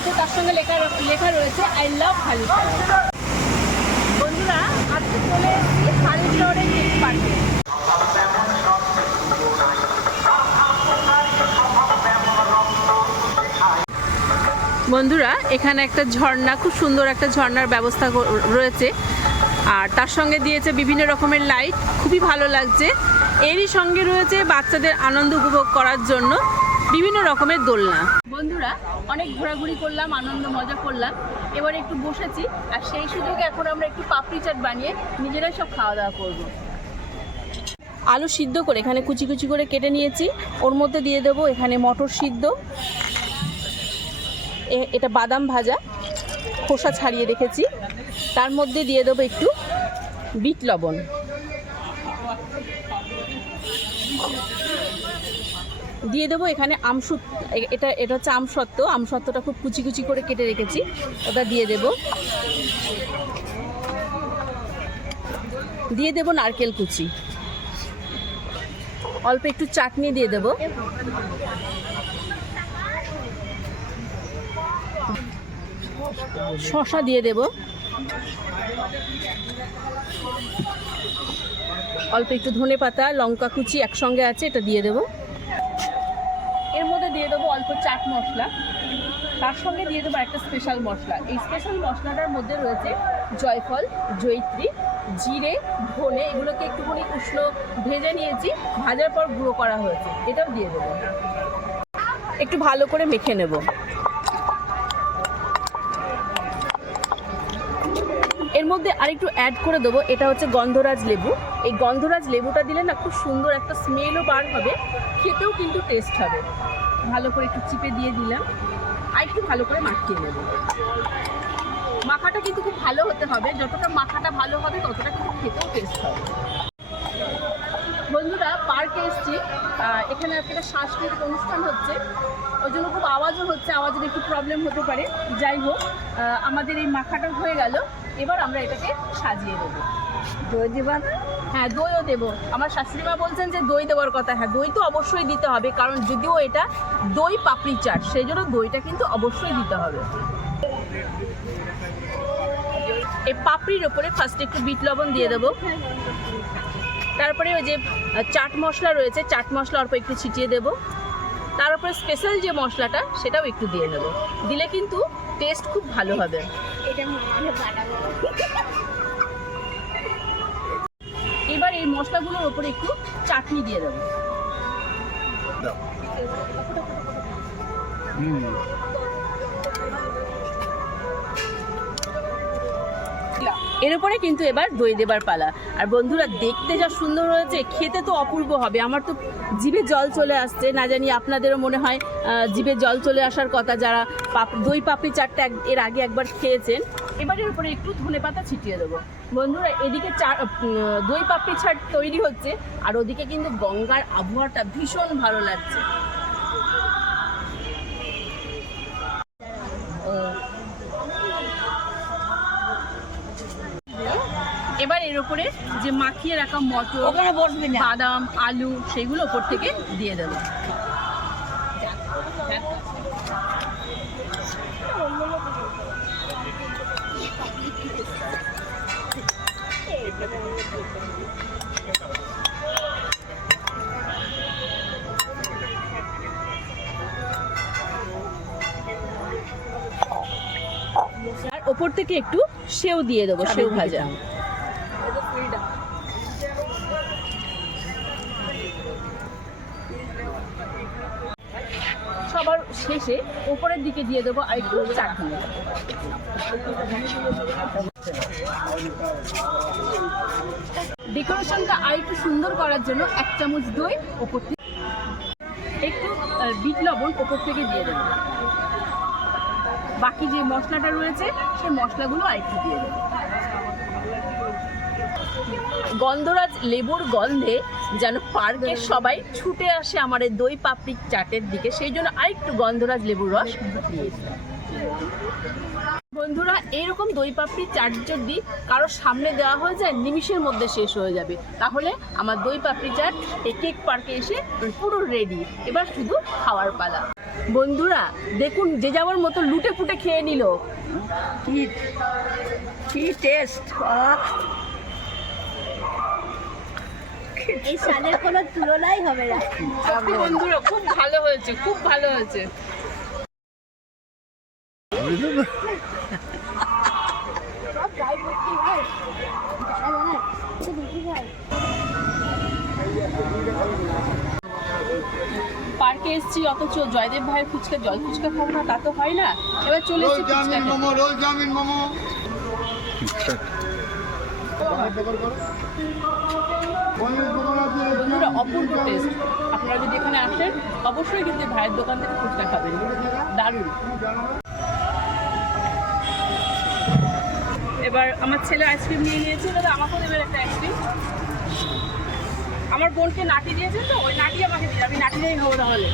চলছে, তার সঙ্গে লেখা রয়েছে আই লাভ হালিশহর। বন্ধুরা, আজকে চলে এসেছি হালিশহরের টেক পার্কে। বন্ধুরা, এখানে একটা ঝর্ণা, খুব সুন্দর একটা ঝর্ণার ব্যবস্থা রয়েছে, আর তার সঙ্গে দিয়েছে বিভিন্ন রকমের লাইট, খুবই ভালো লাগছে। এরই সঙ্গে রয়েছে বাচ্চাদের আনন্দ উপভোগ করার জন্য বিভিন্ন রকমের দোলনা। বন্ধুরা, অনেক ঘোরাঘুরি করলাম, আনন্দ মজা করলাম, এবার একটু বসেছি, আর সেই সুযোগে এখন আমরা একটু পাপড়ি চাট বানিয়ে নিজেরাই সব খাওয়া দাওয়া করবো। আলু সিদ্ধ করে এখানে কুচি কুচি করে কেটে নিয়েছি, ওর মধ্যে দিয়ে দেবো এখানে মটর সিদ্ধ, এটা বাদাম ভাজা খোসা ছাড়িয়ে রেখেছি, তার মধ্যে দিয়ে দেবো একটু বিট লবণ, দিয়ে দেবো এখানে এটা হচ্ছে আমসত্ত্বটা খুব কুচি কুচি করে কেটে রেখেছি, ওটা দিয়ে দেবো নারকেল কুচি, অল্প একটু চাটনি দিয়ে দেবো, শসা দিয়ে দেব, অল্প একটু ধনেপাতা, লঙ্কা কুচি একসঙ্গে আছে, এটা দিয়ে দেব। এর মধ্যে দিয়ে দেবো অল্প চাট মশলা, তার সঙ্গে দিয়ে দেবো একটা স্পেশাল মশলা। এই স্পেশাল মশলাটার মধ্যে রয়েছে জয়ফল, জয়িত্রী, জিরে, ধনে, এগুলোকে একটুখানি উষ্ণ ভেজে নিয়েছি, ভাজার পর গুঁড়ো করা হয়েছে, এটাও দিয়ে দেবো। একটু ভালো করে মেখে নেব। এর মধ্যে আরেকটু অ্যাড করে দেবো, এটা হচ্ছে গন্ধরাজ লেবু। এই গন্ধরাজ লেবুটা দিলে না খুব সুন্দর একটা স্মেলও বার হবে, খেতেও কিন্তু টেস্ট হবে। ভালো করে একটু চিপে দিয়ে দিলাম, আর একটু ভালো করে মাখিয়ে নেব। মাখাটা কিন্তু খুব ভালো হতে হবে, যতটা মাখাটা ভালো হবে ততটা কিন্তু খেতেও টেস্ট হবে। বন্ধুরা, পার্কে এসছি, এখানে একটা সাংস্কৃতিক অনুষ্ঠান হচ্ছে, ওই জন্য খুব আওয়াজও হচ্ছে, আওয়াজের একটু প্রবলেম হতে পারে। যাই হোক, আমাদের এই মাখাটা হয়ে গেল, এবার আমরা এটাকে সাজিয়ে দেবো। দই দেবা? হ্যাঁ, দইও দেবো। আমার শাশুড়িমা বলছেন যে দই দেওয়ার কথা। হ্যাঁ, দই তো অবশ্যই দিতে হবে, কারণ যদিও এটা দই পাপড়ি চাট, সেই জন্য দইটা কিন্তু অবশ্যই দিতে হবে। এই পাপড়ির ওপরে ফার্স্টে একটু বিট লবণ দিয়ে দেবো, তারপরে ওই যে চাট মশলা রয়েছে, চাট মশলা অল্প একটু ছিটিয়ে দেবো, তার উপরে স্পেশাল যে মশলাটা সেটাও একটু দিয়ে দেবো, দিলে কিন্তু টেস্ট খুব ভালো হবে। এবার এই মশলাগুলোর উপরে একটু চাটনি দিয়ে দেবো। এর উপরে কিন্তু এবার দই দেবার পালা। আর বন্ধুরা, দেখতে যা সুন্দর হয়েছে, খেতে তো অপূর্ব হবে। আমার তো জিভে জল চলে আসছে, না জানি আপনাদেরও মনে হয় জিভে জল চলে আসার কথা, যারা দই পাপড়ি চাটটা এর আগে একবার খেয়েছেন। এবার এর উপরে একটু ধনেপাতা ছিটিয়ে দেবো। বন্ধুরা, এদিকে দই পাপড়ি চাট তৈরি হচ্ছে, আর ওদিকে কিন্তু গঙ্গার আবহাওয়াটা ভীষণ ভালো লাগছে। এবার এর উপরে যে মাখিয়ে রাখা মটর, বাদাম, আলু, সেগুলো ওপর থেকে দিয়ে দেবো। আর ওপর থেকে একটু সেও দিয়ে দেবো, সেও ভাজা। সবার শেষে উপরের দিকে দিয়ে দেবো আর একটু চাটনি। ডেকোরেশনটা আর একটু সুন্দর করার জন্য 1 চামচ দই ওপর থেকে, একটু বিট লবণ ওপর থেকে দিয়ে দেবো। বাকি যে মশলাটা রয়েছে সেই মশলাগুলো আর একটু দিয়ে দেবো। গন্ধরাজ লেবুর গন্ধে যেন পার্কের সবাই ছুটে আসে আমার এই দই পাপড়ি চাটের দিকে, সেই জন্য আরেকটু গন্ধরাজ লেবুর রস দিয়েছি। বন্ধুরা, এইরকম দই পাপড়ি চাট যদি কারোর সামনে দেওয়া হয়ে যায়, নিমিষের মধ্যে শেষ হয়ে যাবে। তাহলে আমার দই পাপড়ি চাট এই কেক পার্কে এসে পুরো রেডি, এবার শুধু খাওয়ার পালা। বন্ধুরা দেখুন, যে যাওয়ার মতো লুটে ফুটে খেয়ে নিল। কি টেস্ট! এই স্বাদের কোনো তুলনাই হবে না। সত্যি বন্ধুরা খুব ভালো হয়েছে, খুব ভালো হয়েছে। সব গায়ে ভর্তি হয়। পার্কে এসেছি, অথচ জয়দেব ভাইয়ের ফুচকা জল ফুচকা খাবো না তা তো হয় না। এবার চলে এসেছি ফুচকা খেতে। Roll chow mein momo. বন্ধুরা অপূর্ব টেস্ট। আপনারা যদি এখানে আসেন অবশ্যই কিন্তু এই ভাইয়ের দোকান থেকে ফুচকা খাবেন, দারুণ। এবার আমার ছেলে আইসক্রিম নিয়ে নিয়েছে, দাদা আমাকেও দেবেন একটা আইসক্রিম। আমার বোনকে নাটি দিয়েছে তো, ওই নাটি আমাকে দিন, আমি নাটি দিয়েই খাবো তাহলে।